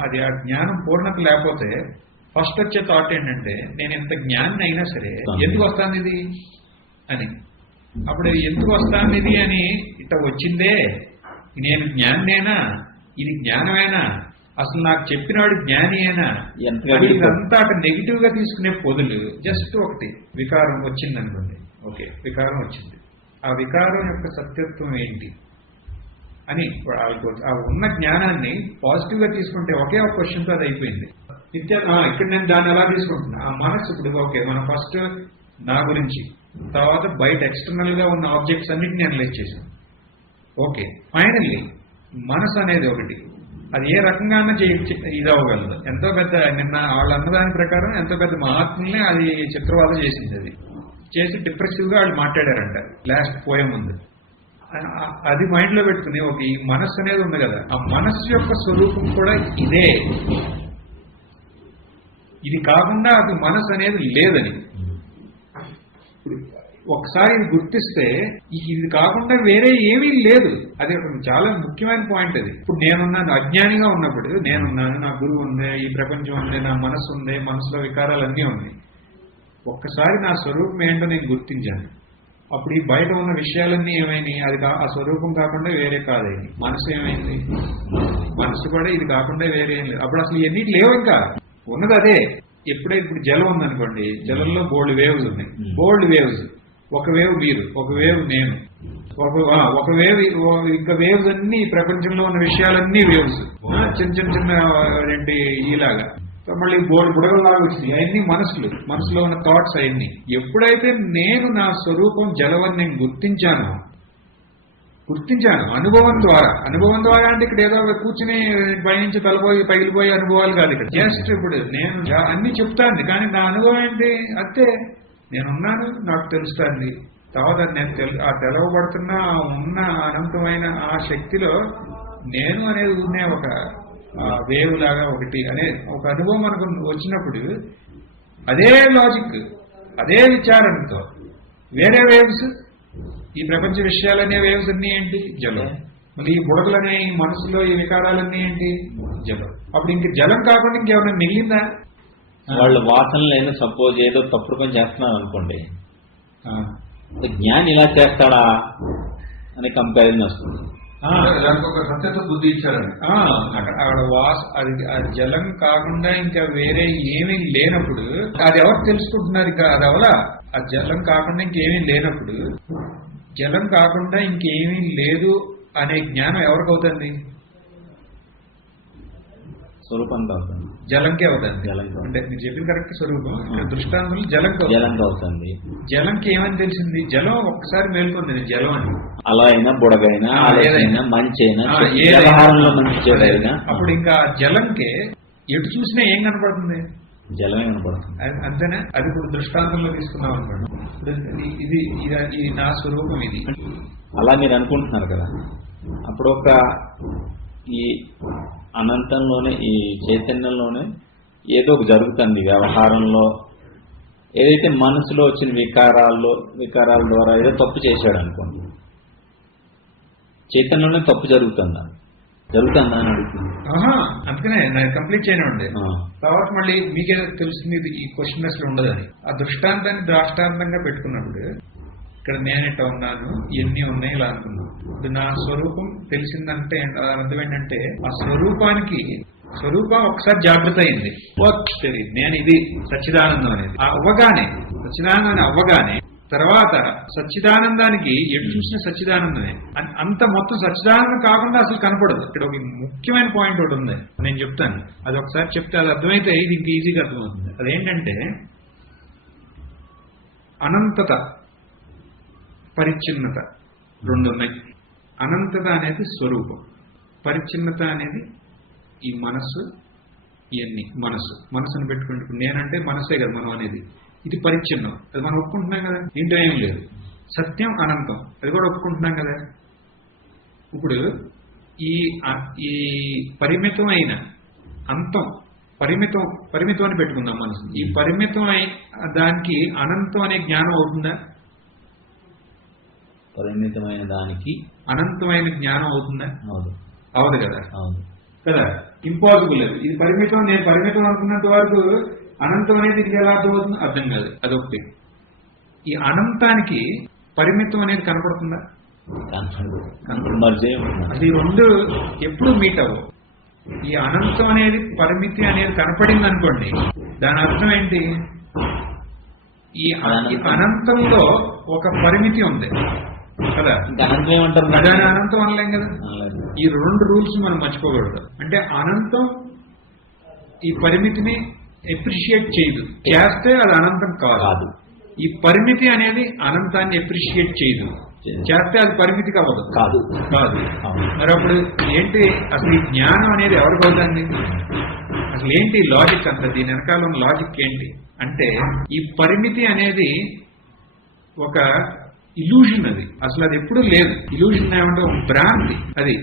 అది ఆ జ్ఞానం పూర్ణత లేకపోతే ఫస్ట్ వచ్చే థాట్ ఏంటంటే, నేను ఎంత జ్ఞాని అయినా సరే ఎందుకు వస్తాను ఇది అని. అప్పుడు ఎందుకు వస్తాను ఇది అని ఇట్లా వచ్చిందే, నేను జ్ఞానేనా, ఇది జ్ఞానమేనా, అసలు నాకు చెప్పినవాడు జ్ఞాని అయినా, ఇదంతా అటు నెగిటివ్ గా తీసుకునే పొదులు. జస్ట్ ఒకటి వికారం వచ్చిందనుకోండి, ఓకే వికారం వచ్చింది, ఆ వికారం యొక్క సత్యత్వం ఏంటి అని ఆ ఉన్న జ్ఞానాన్ని పాజిటివ్ గా తీసుకుంటే ఒకే ఒక క్వశ్చన్ తో అది అయిపోయింది. ఇక్కడ నేను దాన్ని ఎలా తీసుకుంటున్నా, ఆ మనసు ఇప్పుడు ఓకే మనం ఫస్ట్ నా గురించి, తర్వాత బయట ఎక్స్టర్నల్ గా ఉన్న ఆబ్జెక్ట్స్ అన్నిటిని అనలైజ్ చేశాం. ఓకే ఫైనల్లీ మనసు అనేది ఒకటి, అది ఏ రకంగా ఇది అవ్వగలదు. ఎంతో పెద్ద నిన్న వాళ్ళు అన్నదాని ప్రకారం ఎంతో పెద్ద మహాత్ముల్ని అది చిత్రవాద చేసింది. అది చేసి డిప్రెసివ్ గా వాళ్ళు మాట్లాడారంట లాస్ట్ పోయే ముందు. అది మైండ్ లో పెట్టుకుని ఒక ఈ మనస్సు అనేది ఉంది కదా, ఆ మనస్సు యొక్క స్వరూపం కూడా ఇదే, ఇది కాకుండా అది మనస్సు అనేది లేదని. ఒకసారి ఇది గుర్తిస్తే ఇది కాకుండా వేరే ఏమీ లేదు. అది చాలా ముఖ్యమైన పాయింట్. అది ఇప్పుడు నేనున్నాను, అజ్ఞానిగా ఉన్నప్పుడు నేనున్నాను, నా గురువు ఉంది, ఈ ప్రపంచం ఉంది, నా మనస్సు ఉంది, మనసులో వికారాలన్నీ ఉన్నాయి. ఒక్కసారి నా స్వరూపం ఏంటో నేను గుర్తించాను. అప్పుడు ఈ బయట ఉన్న విషయాలన్నీ ఏమైనాయి, అది ఆ స్వరూపం కాకుండా వేరే కాదైంది. మనసు ఏమైంది, మనసు కూడా ఇది కాకుండా వేరే ఏం లేదు. అప్పుడు అసలు ఇవన్నీ లేవు, ఇంకా ఉన్నది అదే. ఎప్పుడైతే ఇప్పుడు జలం ఉందనుకోండి, జలంలో బోల్డ్ వేవ్స్ ఉన్నాయి, బోల్డ్ వేవ్స్. ఒక వేవ్ మీరు, ఒక వేవ్ నేను, ఒక వేవ్, ఇంకా వేవ్స్ అన్ని ప్రపంచంలో ఉన్న విషయాలన్నీ వేవ్స్, చిన్న చిన్న చిన్న ఏంటి ఈలాగా. మళ్ళీ బోర్డు బుడగల్లాగా వచ్చింది, అవన్నీ మనసులో ఉన్న థాట్స్ అవన్నీ. ఎప్పుడైతే నేను నా స్వరూపం జలవని నేను గుర్తించాను, అనుభవం ద్వారా అంటే ఇక్కడ ఏదో కూర్చుని భయించి తలపోయి పగిలిపోయే అనుభవాలు కాదు. ఇక్కడ జస్ట్ ఇప్పుడు నేను అన్ని చెప్తాను, కానీ నా అనుభవం ఏంటి అంతే. నేనున్నాను, నాకు తెలుస్తుంది. తర్వాత నేను ఆ తెలవబడుతున్న ఉన్న అనంతమైన ఆ శక్తిలో నేను అనేది ఉన్నే ఒక వేవ్ లాగా ఒకటి అనే ఒక అనుభవం మనకు వచ్చినప్పుడు, అదే లాజిక్, అదే విచారణతో వేరే వేవ్స్, ఈ ప్రపంచ విషయాలనే వేవ్స్ అన్నీ ఏంటి, జలం. మళ్ళీ ఈ బుడగలనే ఈ మనసులో ఈ వికారాలన్నీ ఏంటి, జలం. అప్పుడు ఇంక జలం కాకుండా ఇంకేమైనా మిగిలిందా? వాళ్ళ వాసనలు సపోజ్ ఏదో తప్పుడు పని చేస్తున్నారు అనుకోండి, జ్ఞాని ఇలా చేస్తాడా అని కంపారిజన్ వస్తుంది. సత్యత బుద్ధి ఇచ్చారని అక్కడ అది జలం కాకుండా ఇంకా వేరే ఏమీ లేనప్పుడు అది ఎవరు తెలుసుకుంటున్నారు? ఇంకా అది అవలా. ఆ జలం కాకుండా ఇంకేమీ లేనప్పుడు, జలం కాకుండా ఇంకేమీ లేదు అనే జ్ఞానం ఎవరికి అవుతుంది? స్వరూపంగా అవుతుంది, జలంకే అవుతుంది. అంటే మీరు చెప్పింది కరెక్ట్. స్వరూపం దృష్టాంతంలో జలంకి అవుతుంది. జలంకి ఏమని తెలిసింది? జలం ఒక్కసారి మేల్కొంది జలం అని. అలా అయినా బుడగైనా ఏదైనా మంచి అయినా అప్పుడు ఇంకా జలంకే ఎటు చూసినా ఏం కనపడుతుంది? జలమే కనపడుతుంది. అంతేనా? అది ఇప్పుడు దృష్టాంతంలో తీసుకున్నాం అనుకోండి, ఇది నా స్వరూపం ఇది. అలా మీరు అనుకుంటున్నారు కదా, అప్పుడు ఒక ఈ అనంతంలోనే, ఈ చైతన్యంలోనే ఏదో ఒక జరుగుతుంది వ్యవహారంలో. ఏదైతే మనసులో వచ్చిన వికారాల ద్వారా ఏదో తప్పు చేశాడు అనుకోండి, చైతన్యంలోనే తప్పు జరుగుతుందా అని అడుగుతుంది. అందుకనే నాకు కంప్లీట్ చేయనివ్వండి. తర్వాత మళ్ళీ మీకే తెలుస్తుంది ఈ క్వశ్చన్ అసలు ఉండదని. ఆ దృష్టాంతాన్ని ద్రాష్టాంతంగా పెట్టుకున్నప్పుడు ఇక్కడ నేనెట్ట ఉన్నాను, ఇవన్నీ ఉన్నాయి ఇలా అనుకున్నాను. ఇప్పుడు నా స్వరూపం తెలిసిందంటే అర్థం ఏంటంటే, ఆ స్వరూపం ఒకసారి జాగృత అయింది, తెలియదు నేను ఇది సచ్చిదానందం అనేది సచ్చిదానందాన్ని అవ్వగానే తర్వాత సచ్చిదానందానికి ఎటు చూసిన సచ్చిదానందమే. అంత మొత్తం సచ్చిదానందం కాకుండా అసలు కనపడదు. ఇక్కడ ఒక ముఖ్యమైన పాయింట్ ఒకటి ఉంది, నేను చెప్తాను. అది ఒకసారి చెప్తే అది అర్థమైతే ఇది ఇంక ఈజీగా అర్థమవుతుంది. అదేంటంటే అనంతత, పరిచ్ఛిన్నత రెండు ఉన్నాయి. అనంతత అనేది స్వరూపం, పరిచ్ఛిన్నత అనేది ఈ మనస్సు. ఇవన్నీ మనస్సును పెట్టుకుంటూ నేనంటే మనస్సే కదా మనం అనేది. ఇది పరిచ్ఛిన్నం, అది మనం ఒప్పుకుంటున్నాం కదా, దీంట్లో ఏం లేదు. సత్యం అనంతం, అది కూడా ఒప్పుకుంటున్నాం కదా. ఇప్పుడు ఈ పరిమితమైన అంతం, పరిమితం అని పెట్టుకుందాం మనసు. ఈ పరిమితం దానికి అనంతం అనే జ్ఞానం అవుతుందా? పరిమితమైన దానికి అనంతమైన జ్ఞానం అవుతుందా? అవదు కదా. కదా, ఇంపాసిబుల్. ఇది పరిమితం, నేను పరిమితం అనుకున్నంత వరకు అనంతం అనేది ఇది ఎలా అర్థమవుతుంది? అర్థం కాదు. అదొకటి. ఈ అనంతానికి పరిమితం అనేది కనపడుతుందా? అది రెండు ఎప్పుడు మీట్ అవ్వవు. ఈ అనంతం అనేది పరిమితి అనేది కనపడింది అనుకోండి, దాని అర్థం ఏంటి? ఈ అనంతంలో ఒక పరిమితి ఉంది కదా, దాని అనంతం అనలేం కదా. ఈ రెండు రూల్స్ మనం మర్చిపోకూడదు. అంటే అనంతం ఈ పరిమితిని ఎప్రిషియేట్ చేయదు, చేస్తే అది అనంతం కాదు. ఈ పరిమితి అనేది అనంతాన్ని ఎప్రిషియేట్ చేయదు, చేస్తే అది పరిమితికి అవ్వదు. కాదు. కాదు. మరి అప్పుడు ఏంటి అసలు ఈ జ్ఞానం అనేది ఎవరికి అవుతుంది? అసలు ఏంటి లాజిక్ అంత? దీని వెనకాల ఉన్న లాజిక్ ఏంటి అంటే, ఈ పరిమితి అనేది ఒక ఇల్యూషన్. అది అసలు అది ఎప్పుడూ లేదు. ఇల్యూషన్ ఏమంటే ఒక భ్రాంతి. అది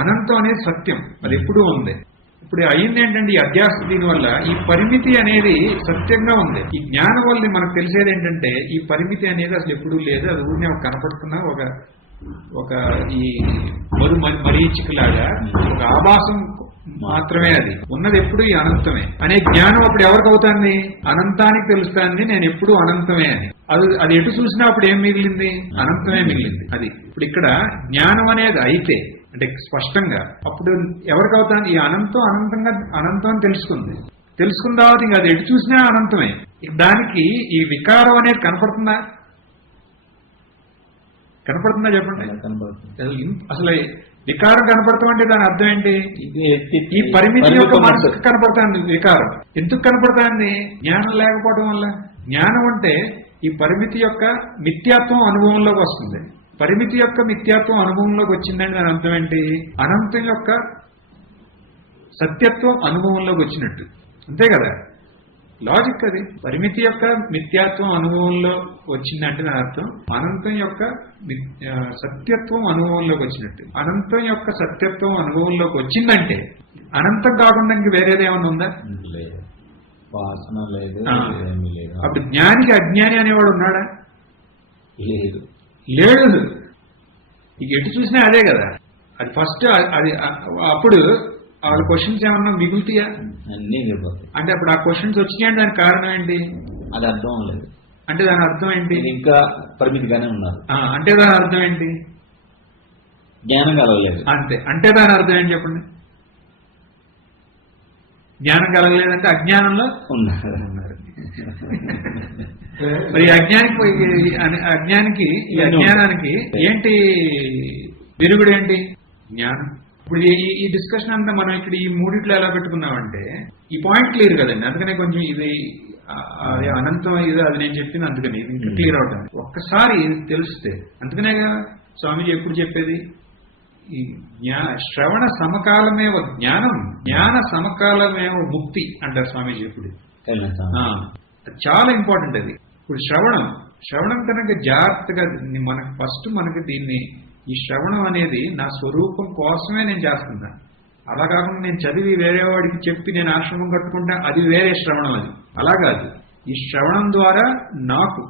అనంతం అనేది సత్యం, అది ఎప్పుడూ ఉంది. ఇప్పుడు అయింది ఏంటంటే ఈ అధ్యాస దీనివల్ల ఈ పరిమితి అనేది సత్యంగా ఉంది. ఈ జ్ఞానం వల్ల మనకు తెలిసేది ఏంటంటే ఈ పరిమితి అనేది అసలు ఎప్పుడూ లేదు. అది ఊరినే ఒక కనపడుతున్న ఒక ఈ మరీచికలాగా ఒక ఆభాసం మాత్రమే. అది ఉన్నది ఎప్పుడు ఈ అనంతమే అనే జ్ఞానం అప్పుడు ఎవరికి అవుతుంది? అనంతానికి తెలుస్తుంది నేను ఎప్పుడు అనంతమే అని. అది ఎటు చూసినా అప్పుడు ఏం మిగిలింది? అనంతమే మిగిలింది. అది ఇప్పుడు ఇక్కడ జ్ఞానం అనేది అయితే అంటే స్పష్టంగా అప్పుడు ఎవరికి అవుతాను? ఈ అనంతం అని తెలుసుకున్న తర్వాత ఇంకా అది ఎటు చూసినా అనంతమే. దానికి ఈ వికారం అనేది కనపడుతుందా చెప్పండి. అసలు వికారం కనపడతామంటే దాని అర్థం ఏంటి? ఈ పరిమితి యొక్క మనసుకు కనపడుతుంది వికారం. ఎందుకు కనపడుతుంది? జ్ఞానం లేకపోవడం వల్ల. జ్ఞానం అంటే ఈ పరిమితి యొక్క మిథ్యాత్వం అనుభవంలోకి వస్తుంది. పరిమితి యొక్క మిథ్యాత్వం అనుభవంలోకి వచ్చిందంటే దాని అర్థం ఏంటి? అనంతం యొక్క సత్యత్వం అనుభవంలోకి వచ్చినట్టు. అంతే కదా లాజిక్. అది పరిమితి యొక్క మిథ్యాత్వం అనుభవంలో వచ్చిందంటే దాని అర్థం అనంతం యొక్క సత్యత్వం అనుభవంలోకి వచ్చినట్టు. అనంతం యొక్క సత్యత్వం అనుభవంలోకి వచ్చిందంటే అనంతం కాకుండా ఇంక వేరేదేమన్నా ఉందా? వాసన లేదు. అప్పుడు జ్ఞానికి అజ్ఞాని అనేవాడు ఉన్నాడా? లేదు. ఇక ఎటు చూసినా అదే కదా. అది ఫస్ట్ అది అప్పుడు వాళ్ళ క్వశ్చన్స్ ఏమన్నా మిగులుతాయా? అన్నీ మిగులుతాయి. అంటే అప్పుడు ఆ క్వశ్చన్స్ వచ్చినాయంటే దానికి కారణం ఏంటి? అది అర్థం లేదు. అంటే దాని అర్థం ఏంటి? ఇంకా పరిమితిగానే ఉన్నారు. అంటే దాని అర్థం ఏంటి? జ్ఞానం కలగలేదు. అంతే. అంటే దాని అర్థం ఏంటి చెప్పండి? జ్ఞానం కలగలేదంటే అజ్ఞానంలో ఉన్నారు. మరి అజ్ఞానానికి ఏంటి విరుగుడు? ఏంటి? జ్ఞానం. ఇప్పుడు ఈ డిస్కషన్ అంతా మనం ఇక్కడ ఈ మూడిట్లో ఎలా పెట్టుకున్నామంటే ఈ పాయింట్ క్లియర్ కదండి. అందుకనే కొంచెం ఇది అనంతం ఇది అది నేను చెప్పింది. అందుకని ఇది ఇంకా క్లియర్ అవడం ఒక్కసారి తెలిస్తే. అందుకనేగా స్వామీజీ ఎప్పుడు చెప్పేది ఈ శ్రవణ సమకాలమేవ జ్ఞానం, జ్ఞాన సమకాలమేవ ముక్తి అంటారు స్వామీజీ ఎప్పుడు. చాలా ఇంపార్టెంట్ అది. ఇప్పుడు శ్రవణం కనుక జాగ్రత్తగా మనకి దీన్ని ఈ శ్రవణం అనేది నా స్వరూపం కోసమే నేను చేస్తున్నాను. అలా కాకుండా నేను చదివి వేరే వాడికి చెప్పి నేను ఆశ్రమం కట్టుకుంటా అది వేరే శ్రవణం. అది అలా కాదు. ఈ శ్రవణం ద్వారా నాకు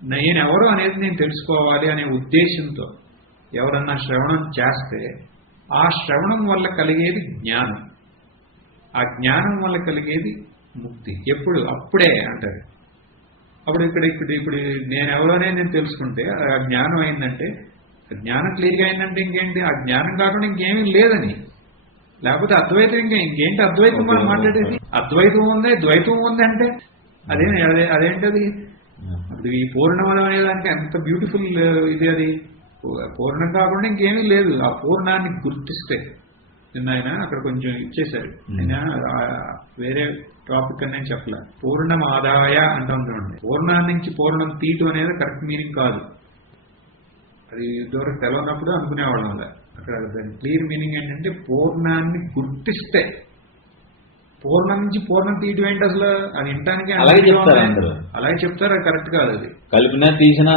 నేనెవరో అనేది నేను తెలుసుకోవాలి అనే ఉద్దేశంతో ఎవరన్నా శ్రవణం చేస్తే ఆ శ్రవణం వల్ల కలిగేది జ్ఞానం. ఆ జ్ఞానం వల్ల కలిగేది ముక్తి. ఎప్పుడు? అప్పుడే అంటారు. అప్పుడు ఇప్పుడు నేనెవరోనే నేను తెలుసుకుంటే ఆ జ్ఞానం అయిందంటే, జ్ఞానం క్లియర్గా అయిందంటే ఇంకేంటి? ఆ జ్ఞానం కాకుండా ఇంకేమీ లేదని. లేకపోతే అద్వైతం ఇంకేంటి అద్వైతం మనం మాట్లాడేది? అద్వైతం ఉంది, ద్వైతం ఉంది అంటే అదేంటది? అది ఈ పూర్ణమనం అనేదానికి ఎంత బ్యూటిఫుల్ ఇది. అది పూర్ణం కాకుండా ఇంకేమీ లేదు. ఆ పూర్ణాన్ని గుర్తిస్తే నిన్న ఆయన అక్కడ కొంచెం ఇచ్చేశారు. ఆయన వేరే టాపిక్ అని నేను చెప్పలే. పూర్ణం ఆదాయ అంటాం చూడండి. పూర్ణాన్ని నుంచి పూర్ణం తీయటం అనేది కరెక్ట్ మీనింగ్ కాదు. అది దూరం తెలవనప్పుడు అనుకునేవాళ్ళం అలా. అక్కడ దాని క్లియర్ మీనింగ్ ఏంటంటే పూర్ణాన్ని గుర్తిస్తే. పూర్ణం నుంచి పూర్ణం తీయటం ఏంటి అసలు? అది వినటానికి అలాగే చెప్తారు. అది కరెక్ట్ కాదు. అది కలిపినా తీసినా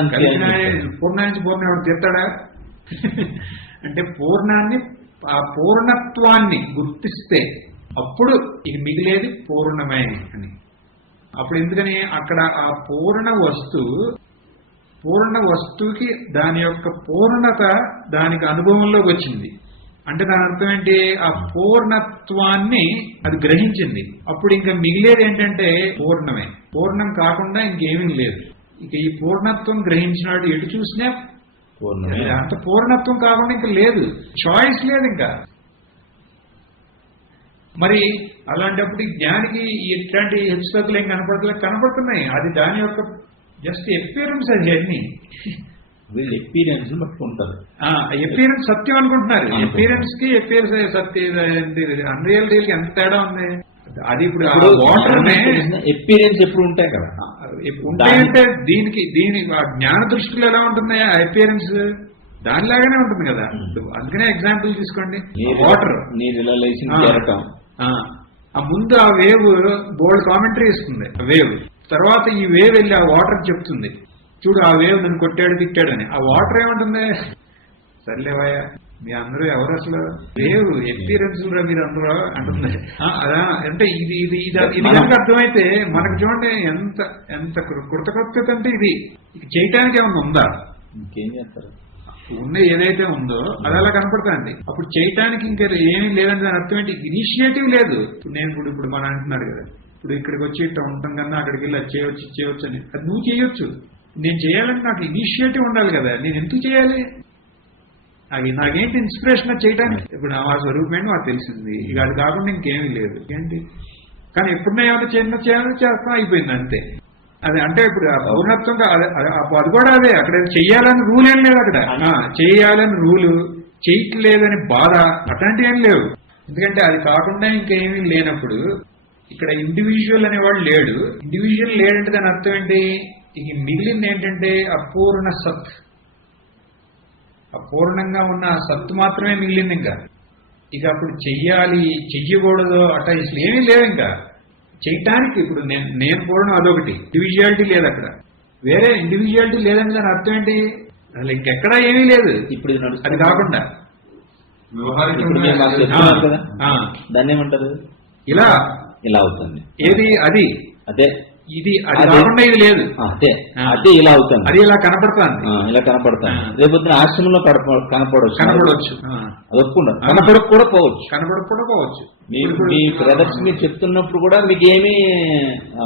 పూర్ణా నుంచి పూర్ణం ఎవరు తీస్తాడా? అంటే పూర్ణాన్ని ఆ పూర్ణత్వాన్ని గుర్తిస్తే అప్పుడు ఇది మిగిలేది పూర్ణమే అని. అప్పుడు ఎందుకని అక్కడ ఆ పూర్ణ వస్తువుకి దాని యొక్క పూర్ణత దానికి అనుభవంలోకి వచ్చింది. అంటే దాని అర్థం ఏంటి? ఆ పూర్ణత్వాన్ని అది గ్రహించింది. అప్పుడు ఇంకా మిగిలేది ఏంటంటే పూర్ణమే. పూర్ణం కాకుండా ఇంకేమీ లేదు. ఇక ఈ పూర్ణత్వం గ్రహించినాడు ఎటు చూసినా అంత పూర్ణత్వం కాకుండా ఇంకా లేదు. చాయిస్ లేదు ఇంకా. మరి అలాంటప్పుడు జ్ఞానికి ఇట్లాంటి హెచ్చుతగ్గులు ఏం కనపడుతున్నాయి. అది దాని యొక్క జస్ట్ ఎక్స్పీరియన్స్. అది అన్ని వీళ్ళు ఎక్స్పీరియన్స్ పట్టుకుంటారు. ఎక్స్పీరియన్స్ సత్యం అనుకుంటున్నారు. ఎక్స్పీరియన్స్ కి ఎక్స్పీరియన్స్ సత్యం అన్రియల్ రియల్ కి ఎంత తేడా ఉంది. అది ఇప్పుడు వాటర్ ఎక్స్పీరియన్స్ ఎప్పుడు ఉంటాయి కదా. ఉంటాయంటే దీని ఆ జ్ఞాన దృష్టిలో ఎలా ఉంటుంది ఆ అపియరెన్స్ దానిలాగానే ఉంటుంది కదా. అందుకనే ఎగ్జాంపుల్ తీసుకోండి, వాటర్ నీరు చేరటం, ఆ ముందు ఆ వేవ్ బోల్డ్ కామెంటరీ ఇస్తుంది ఆ వేవ్, తర్వాత ఈ వేవ్ వెళ్ళి ఆ వాటర్ చెప్తుంది చూడు ఆ వేవ్ నన్ను కొట్టాడు తిట్టాడని. ఆ వాటర్ ఏమంటుంది, సర్లేవయ్యా మీ అందరూ ఎవరు అసలు వేవ్ ఎక్స్పీరియన్స్ మీరు అందరూ అంటుంది. అదా అంటే ఇది ఇది ఇది కనుక అర్థమైతే మనకు చూడండి ఎంత ఎంత కృతకృత్యత అంటే ఇది చేయటానికి ఏమన్నా ఉందా, ఇంకేం చేస్తారు, ఉన్న ఏదైతే ఉందో అది అలా కనపడుతుంది. అప్పుడు చేయటానికి ఇంకా ఏమీ లేదని దాని అర్థం ఏంటి, ఇనిషియేటివ్ లేదు. ఇప్పుడు మనం అంటున్నాడు కదా, ఇప్పుడు ఇక్కడికి వచ్చి ఇట్లా ఉండటం కన్నా అక్కడికి వెళ్ళి అది చేయొచ్చు అని, అది నువ్వు చేయొచ్చు. నేను చేయాలంటే నాకు ఇనిషియేటివ్ ఉండాలి కదా, నేను ఎందుకు చేయాలి, అది నాకేంటి ఇన్స్పిరేషన్ చేయడానికి. ఇప్పుడు నా స్వరూపమేంటి నాకు తెలిసింది, ఇక అది కాకుండా ఇంకేమీ లేదు ఏంటి. కానీ ఎప్పుడన్నా ఏమైనా చేయాలో చేస్తాం అయిపోయింది అంతే. అదే అంటే ఇప్పుడు పౌర్ణత్వంగా అది కూడా అదే, అక్కడ చెయ్యాలని రూల్ ఏం లేదు, అక్కడ చెయ్యాలని రూలు చేయట్లేదని బాధ అట్లాంటివి ఏం లేవు. ఎందుకంటే అది కాకుండా ఇంకేమీ లేనప్పుడు ఇక్కడ ఇండివిజువల్ అనేవాడు లేడు. ఇండివిజువల్ లేడంటే దాని అర్థం ఏంటి, ఇక మిగిలింది ఏంటంటే అపూర్ణ సత్, అపూర్ణంగా ఉన్న ఆ సత్తు మాత్రమే మిగిలింది. ఇంకా ఇక అప్పుడు చెయ్యాలి చెయ్యకూడదు అట్లా అసలు ఏమీ లేవు. ఇంకా చేయటానికి ఇప్పుడు నేను పూర్ణం అదొకటి, ఇండివిజువాలిటీ లేదు అక్కడ, వేరే ఇండివిజువాలిటీ లేదని దాని అర్థం ఏంటి, అసలు ఇంకెక్కడా ఏమీ లేదు. ఇప్పుడు అది కాకుండా దాన్ని ఏమంటారు, ఇలా ఇలా అవుతుంది, ఏది అది అదే ఇది అది కాకుండా ఇది లేదు, అదే అదే ఇలా అవుతుంది, అది ఇలా కనపడుతుంది, ఇలా కనపడుతుంది. రేపొద్దున ఆశ్రమంలో కనపడవచ్చు, అది ఒప్పుకుండా కనపడకపోవచ్చు. మీ బ్రదర్స్ మీరు చెప్తున్నప్పుడు కూడా మీకు ఏమీ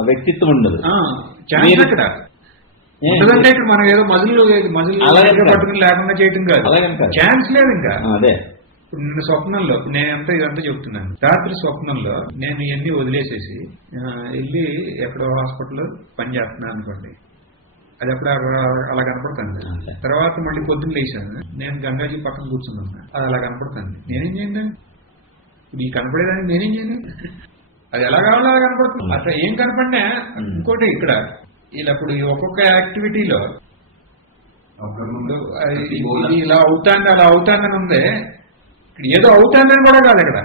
వ్యక్తిత్వం ఉండదు. ఇక్కడ మనం ఏదో మజులు పట్టుకుని లేకుండా చేయటం కాదు, ఛాన్స్ లేదు ఇంకా. అదే ఇప్పుడు నిన్న స్వప్నంలో నేనంతా ఇదంతా చెప్తున్నాను, రాత్రి స్వప్నంలో నేను ఇవన్నీ వదిలేసేసి వెళ్ళి ఎక్కడో హాస్పిటల్లో పనిచేస్తున్నాను అనుకోండి, అది అప్పుడు అలా కనపడుతుంది. తర్వాత మళ్ళీ పొద్దున్న లేచాను, నేను గంగాజీ పక్కన కూర్చున్నాను, అది అలా కనపడుతుంది. నేనేం చేయండి, ఇప్పుడు ఈ కనపడేదానికి నేనేం చేయను, అది ఎలా కావాలో అలా కనపడుతుంది. అట్లా ఏం కనపడినా ఇంకోటి ఇక్కడ ఇలా ఇప్పుడు ఒక్కొక్క యాక్టివిటీలో ఇలా అవుతాంది అలా అవుతాందని ఉంది, ఇక్కడ ఏదో అవుతాందని కూడా కాదు, ఇక్కడ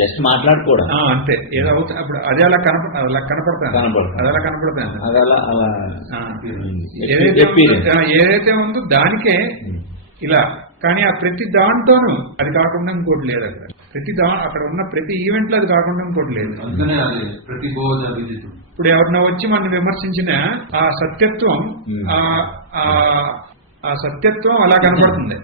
జస్ట్ మాట్లాడుకోవడం అంతే. ఏదో అవుతా అప్పుడు అది అలా కనపడుతుంది, అది అలా కనపడుతుంది. ఏదైతే ఉందో దానికే ఇలా. కానీ ఆ ప్రతి దాంట్లోనూ అది కాకుండా ఇంకోటి లేదు అక్కడ, అక్కడ ఉన్న ప్రతి ఈవెంట్ లో అది కాకుండా ఇంకోటి లేదు. ఇప్పుడు ఎవరిన వచ్చి మనం విమర్శించిన ఆ సత్యత్వం ఆ సత్యత్వం అలా కనపడుతుంది,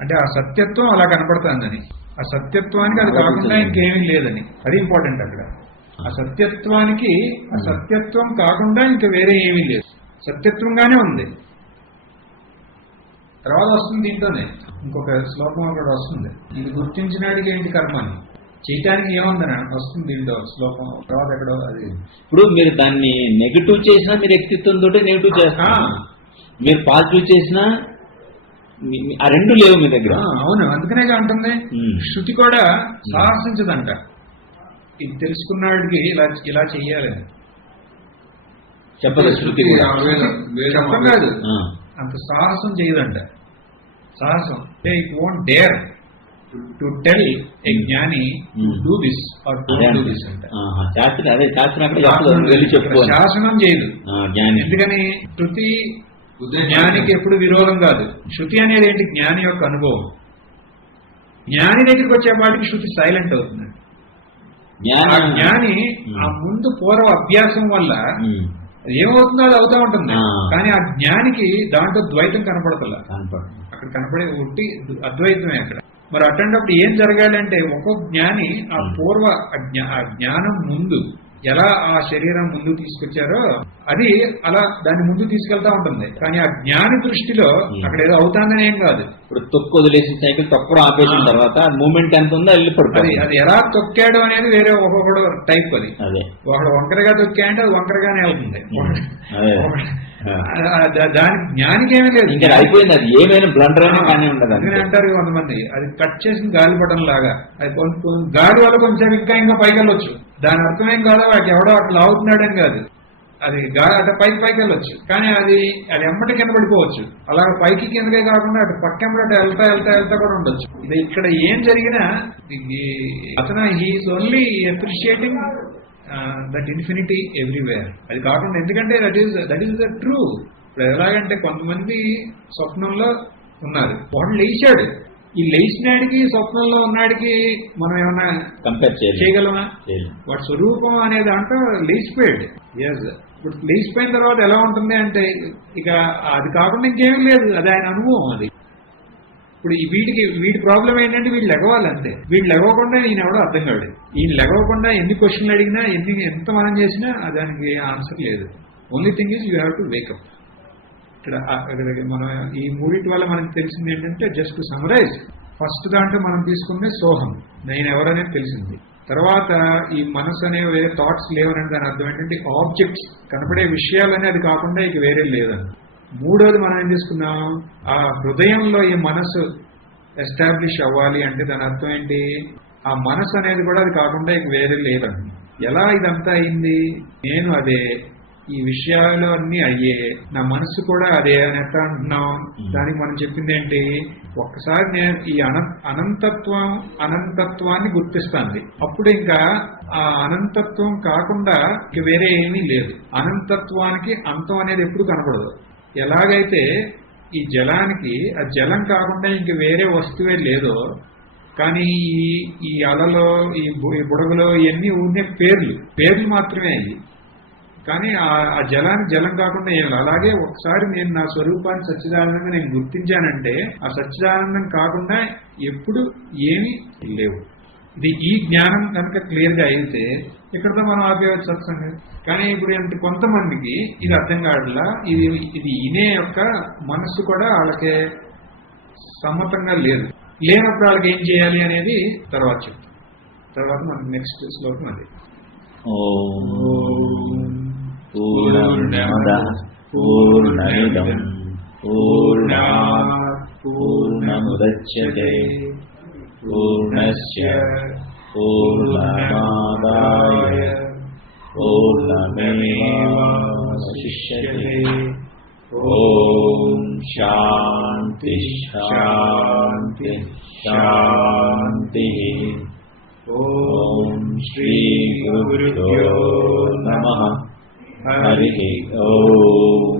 అంటే ఆ సత్యత్వం అలా కనపడుతుందని, ఆ సత్యత్వానికి అది కాకుండా ఇంకేమీ లేదని, అది ఇంపార్టెంట్ అక్కడ. ఆ సత్యత్వానికి ఆ సత్యత్వం కాకుండా ఇంకా వేరే ఏమీ లేదు, సత్యత్వంగానే ఉంది. తర్వాత వస్తుంది దీంట్లోనే ఇంకొక శ్లోకం అక్కడ వస్తుంది, ఇది గుర్తించినాడికి ఏంటి కర్మ అని, చేయటానికి ఏముందని వస్తుంది దీంట్లో శ్లోకం. తర్వాత ఎక్కడో అది ఇప్పుడు మీరు దాన్ని నెగిటివ్ చేసినా మీరు వ్యక్తిత్వం తోటి నెగిటివ్ చేస్తా, మీరు పాజిటివ్ చేసినా ఆ రెండు లేవు మీ దగ్గర. అవును, అందుకనే అంటుంది శృతి కూడా సాహసించదంట, ఇది తెలుసుకున్నాడికి ఇలా చెయ్యాలని చెప్పదు శృతి, చెప్పడం కాదు, అంత సాహసం చేయదంట. సాహసం అంటే it won't dare to tell ఏ జ్ఞాని do this or don't do this అంట. శాసనం చేయదు, ఎందుకని శృతి జ్ఞానికి ఎప్పుడు విరోధం కాదు. శృతి అనేది ఏంటి, జ్ఞాని యొక్క అనుభవం. జ్ఞాని దగ్గరికి వచ్చేపాటికి శృతి సైలెంట్ అవుతుంది. ఆ జ్ఞాని ఆ ముందు పూర్వ అభ్యాసం వల్ల ఏమవుతుందో అది అవుతా ఉంటుంది, కానీ ఆ జ్ఞానికి దాంట్లో ద్వైతం కనపడతల, అక్కడ కనపడే ఒట్టి అద్వైతమే అక్కడ. మరి అటువంటిప్పుడు ఏం జరగాలి అంటే ఒక్కొక్క జ్ఞాని ఆ పూర్వ ఆ జ్ఞానం ముందు ఎలా ఆ శరీరం ముందు తీసుకొచ్చారో అది అలా దాన్ని ముందు తీసుకెళ్తా ఉంటుంది. కానీ ఆ జ్ఞాని దృష్టిలో అక్కడ ఏదో అవుతాందని ఏం కాదు. ఇప్పుడు తొక్కు వదిలేసి సైకిల్ తొక్కడం ఆపేసిన తర్వాత మూమెంట్ ఎంత ఉందో వెళ్ళి పడుతుంది. అది ఎలా తొక్కాడు అనేది వేరే ఒక్కొక్కడు టైప్. అది ఒకడు వంకరగా తొక్కాయంటే అది వంకరగానే వెళ్తుంది. దానికి జ్ఞానికి ఏమీ లేదు, ఇంకా అయిపోయింది. అది ఏమైనా బ్లండర్ అయినా కానీ ఉండదు అంటారు కొంతమంది. అది కట్ చేసిన గాలిపటం లాగా, అది గాలి వల్ల కొంచెం ఇంకా పైకి వెళ్ళొచ్చు. దాని అర్థమేం కాదు వాడికి ఎవడో అట్లా అవుతున్నాడని కాదు, అది అటు పైకి వెళ్ళొచ్చు, కానీ అది ఎమ్మటి కింద పడిపోవచ్చు. అలా పైకి కిందకే కాకుండా అటు పక్కెంబడి వెళ్తా కూడా ఉండొచ్చు. ఇది ఇక్కడ ఏం జరిగినా అతను he is only appreciating that infinity everywhere. అది కాకుండా ఎందుకంటే దట్ ఈస్ ద ట్రూ. ఇప్పుడు ఎలాగంటే కొంతమంది స్వప్నంలో ఉన్నారు, వాడు లేచాడు. ఈ లేచినాడికి స్వప్నంలో ఉన్నాడికి మనం ఏమన్నా కంపేర్ చేయగలమా? వాడి స్వరూపం అనే దాంట్లో లేచిపోయాడు. ఎస్, ఇప్పుడు లేచిపోయిన తర్వాత ఎలా ఉంటుంది అంటే ఇక అది కాకుండా ఇంకేం లేదు, అది ఆయన అనుభవం. అది ఇప్పుడు వీడి ప్రాబ్లం ఏంటంటే వీళ్ళు లెగవాలంతే. వీళ్ళు లెగవకుండా ఈయన ఎవడో అర్థం కాడు. ఈయన లెగవకుండా ఎన్ని క్వశ్చన్లు అడిగినా ఎంత మనం చేసినా దానికి ఆన్సర్ లేదు. Only thing is you have to wake up. ఇక్కడ మనం ఈ మూడింటి వల్ల మనకు తెలిసింది ఏంటంటే, జస్ట్ టు సమరైజ్, ఫస్ట్ దాంట్లో మనం తీసుకునే సోహం, నేను ఎవరనేది తెలిసింది. తర్వాత ఈ మనసు అనే వేరే థాట్స్ లేవనే దాని అర్థం ఏంటంటే ఆబ్జెక్ట్స్, కనపడే విషయాలనే అది కాకుండా ఇక వేరే లేదని. మూడోది మనం ఏం తీసుకున్నాం, ఆ హృదయంలో ఈ మనసు ఎస్టాబ్లిష్ అవ్వాలి అంటే దాని అర్థం ఏంటి, ఆ మనసు అనేది కూడా అది కాకుండా ఇక వేరే లేదని. ఎలా ఇదంతా అయింది, నేను అదే, ఈ విషయాలు అన్ని అయ్యే, నా మనసు కూడా అదే అని ఎట్లా అంటున్నాం. దానికి మనం చెప్పింది ఏంటి, ఒక్కసారి నేను ఈ అనంతత్వాన్ని గుర్తిస్తాంది. అప్పుడు ఇంకా ఆ అనంతత్వం కాకుండా ఇంక వేరే ఏమీ లేదు. అనంతత్వానికి అంతం అనేది ఎప్పుడు కనపడదు. ఎలాగైతే ఈ జలానికి ఆ జలం కాకుండా ఇంక వేరే వస్తువే లేదో, కానీ ఈ అలలో ఈ బుడగలో ఇవన్నీ ఉండే పేర్లు మాత్రమే అయ్యి, కానీ ఆ జలాన్ని జలం కాకుండా ఏమి. అలాగే ఒకసారి నేను నా స్వరూపాన్ని సచ్చిదానందంగా నేను గుర్తించానంటే ఆ సచ్చిదానందం కాకుండా ఎప్పుడు ఏమీ లేవు. ఇది ఈ జ్ఞానం కనుక క్లియర్ గా అయితే ఇక్కడతో మనం ఆపేవచ్చు సత్సంగం. కానీ ఇప్పుడు కొంతమందికి ఇది అర్థం కావట్లా. ఇది ఇనే యొక్క మనస్సు కూడా వాళ్ళకి సమ్మతంగా లేదు. లేనప్పుడు వాళ్ళకి ఏం చేయాలి అనేది తర్వాత చెప్తాం. తర్వాత మనకి నెక్స్ట్ శ్లోకం అది. పూర్ణమదః పూర్ణమిదం పూర్ణాత్ పూర్ణముదచ్యతే పూర్ణస్య పూర్ణమాదాయ పూర్ణమేవావశిష్యతే. ఓం శాంతి శాంతి శాంతి. ఓం శ్రీ గురుభ్యో నమః. హరి ఓం.